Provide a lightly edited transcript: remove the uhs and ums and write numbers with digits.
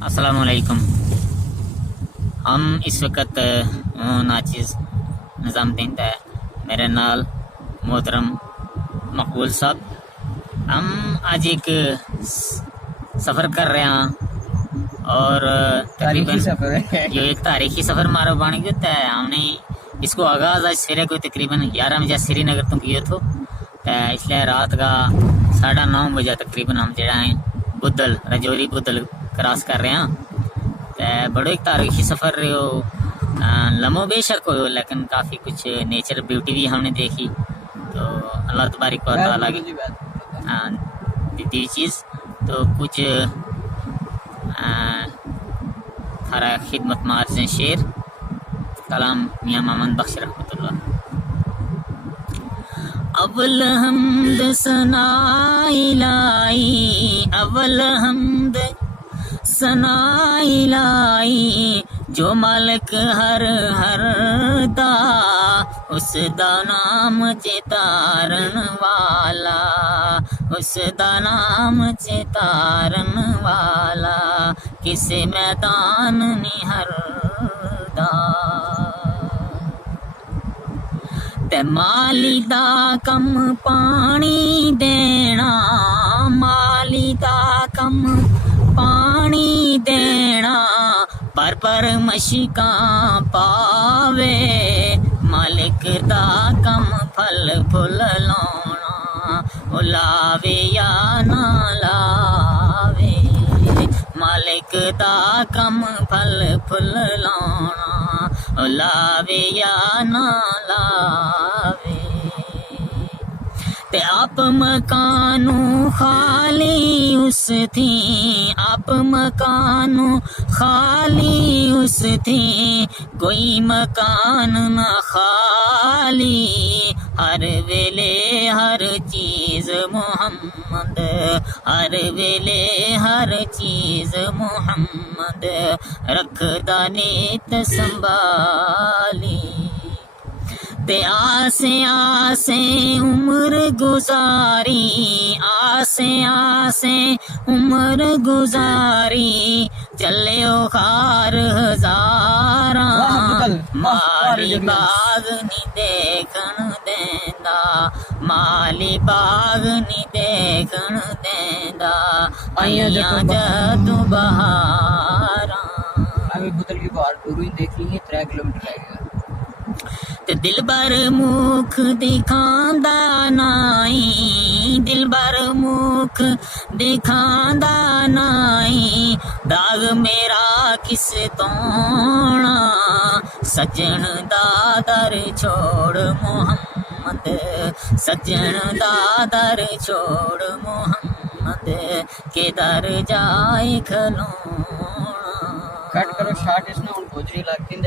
अस्सलामुअलैकुम। हम इस वक्त नाचिज़ निज़ामुद्दीन है मेरे नाल मोहतरम मकबूल साहब। हम आज एक सफ़र कर रहे हैं और तकरीबन जो एक तारीखी सफ़र मारो बन गया है। हमने इसको आगाज़ आज सवेरे कोई तकरीबन 11 बजे श्रीनगर तो किए थे, इसलिए रात का 9:30 बजे तकरीबन हम जरा बुद्धल रजौरी बुद्धल क्रॉस कर रहे हैं। तो बड़ो एक तारीखी सफ़र रहो, लम्बो बेशक हो लेकिन काफ़ी कुछ नेचर ब्यूटी भी हमने देखी। तो अल्लाह तबारक व तआला की दी चीज़ तो कुछ थारा खिदमत मार्ज शेर कलाम मियाँ मोहम्मद बख्श रहमतुल्लाह। अव्वल हमद सनाई लाई, अव्वल हमद सनाई लाई, जो मालिक हर हर दा उस दा नाम चितारन वाला, उस दा नाम चितारन वाला, किसे मैदान निहर दा। ते माली दा कम पानी देना, माली दा कम पानी देना, पर मशिकां पावे, मालिक दा कम फल फुल लाना, ओ लावे या ना लावे, मालिक दा कम फल फुल लाना, ओ लावे या ना लावे। ते आप मकानू खाली उस थी, आप मकानू खाली उस थी, कोई मकान न खाली, हर वेले हर चीज मोहम्मद, हर वेले हर चीज मोहम्मद, रखदा नेत संभाली। ते आसे आसे उम्र गुजारी, आसे आसे उम्र गुजारी, चले खार हजारा, माली बाग नी देखन देंदा, माली बाग नी देखन देंदा, आइयां जदू बहारा। अभी बुतल की बाहर दूर ही देख ली है, 3 किलोमीटर लगेगा। ते दिलबर मुख दिखांदा नाई, दिलबर मुख दिखांदा नाई, दाग मेरा किस तोना, सजन दा दर छोड़ मोहम्मद, सजन दा दर छोड़ मोहम्मद, के दर जाए खलोना। कट करो शार्ट, इसने उन गोजरी लगती है।